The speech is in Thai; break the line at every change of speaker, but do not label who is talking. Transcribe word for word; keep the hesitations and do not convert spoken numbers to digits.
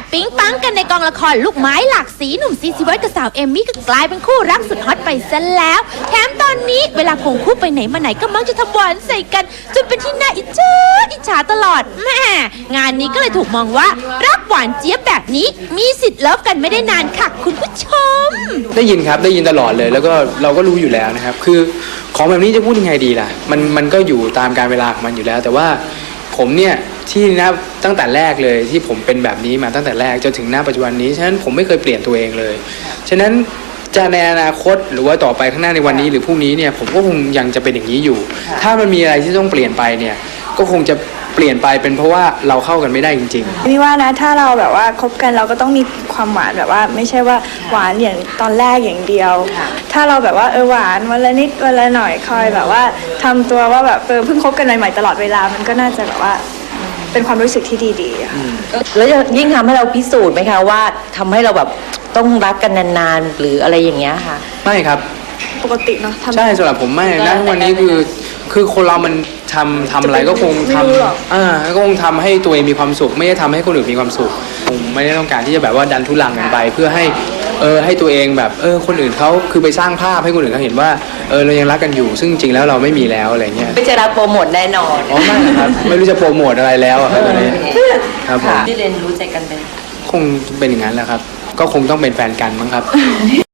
ปิ๊งปังกันในกองละครลูกไม้หลากสีหนุ่มซีซีวัตกับสาวเอมมี่ก็กลายเป็นคู่รักสุดฮอตไปซะแล้วแถมตอนนี้เวลาควงคู่ไปไหนมาไหนก็มักจะทำหวานใส่กันจนเป็นที่น่าอิจฉาอิจฉาตลอดแม่งานนี้ก็เลยถูกมองว่ารักหวานเจี๊ยบแบบนี้มีสิทธิ์เลิฟกันไม่ได้นานค่ะคุณผู้ชม
ได้ยินครับได้ยินตลอดเลยแล้วก็เราก็รู้อยู่แล้วนะครับคือของแบบนี้จะพูดยังไงดีล่ะมันมันก็อยู่ตามการเวลาของมันอยู่แล้วแต่ว่าผมเนี่ยที่นะตั้งแต่แรกเลยที่ผมเป็นแบบนี้มาตั้งแต่แรกจนถึงหน้าปัจจุบันนี้ฉะนั้นผมไม่เคยเปลี่ยนตัวเองเลยฉะนั้นจะในอนาคตหรือว่าต่อไปข้างหน้าในวันนี้หรือพรุ่งนี้เนี่ยผมก็คงยังจะเป็นอย่างนี้อยู่ถ้ามันมีอะไรที่ต้องเปลี่ยนไปเนี่ยก็คงจะเปลี่ยนไปเป็นเพราะว่าเราเข้ากันไม่ได้จริง
ๆนี่ว่านะถ้าเราแบบว่าคบกันเราก็ต้องมีความหวานแบบว่าไม่ใช่ว่าหวานอย่างตอนแรกอย่างเดียวถ้าเราแบบว่าเออหวานวันละนิดวันละหน่อยคอยแบบว่าทำตัวว่าแบบเออเพิ่งคบกันใหม่ๆตลอดเวลามันก็น่าจะแบบว่าเป็นความรู้สึกที่ดีๆค่ะ
แล้วยิ่งทำให้เราพิสูจน์ไหมคะว่าทำให้เราแบบต้องรักกันนานๆหรืออะไรอย่างเงี้ยค่ะ
ไม่ครับ
ปกติเนาะ
ใช่สำหรับผมไม่นะวันนี้คือคือคนเรามันทำทำอะไรก็คงทำอ่าก็คงทำให้ตัวเองมีความสุขไม่ได้ทำให้คนอื่นมีความสุขผมไม่ได้ต้องการที่จะแบบว่าดันทุลังกันไปเพื่อให้เออให้ตัวเองแบบเออคนอื่นเขาคือไปสร้างภาพให้คนอื่นเขาเห็นว่าเออเรายังรักกันอยู่ซึ่งจริงแล้วเราไม่มีแล้วอะไรเงี้ย
ไม่จะรับโปรโมทแน่นอน
อ๋อไม่ครับไม่รู้จะโปรโมทอะไรแล้วครับตอนนี้ครับผม
ที่เรียนรู้ใจกันเป็น
คงเป็นอย่างนั้นแหละครับก็คงต้องเป็นแฟนกันมั้งครับ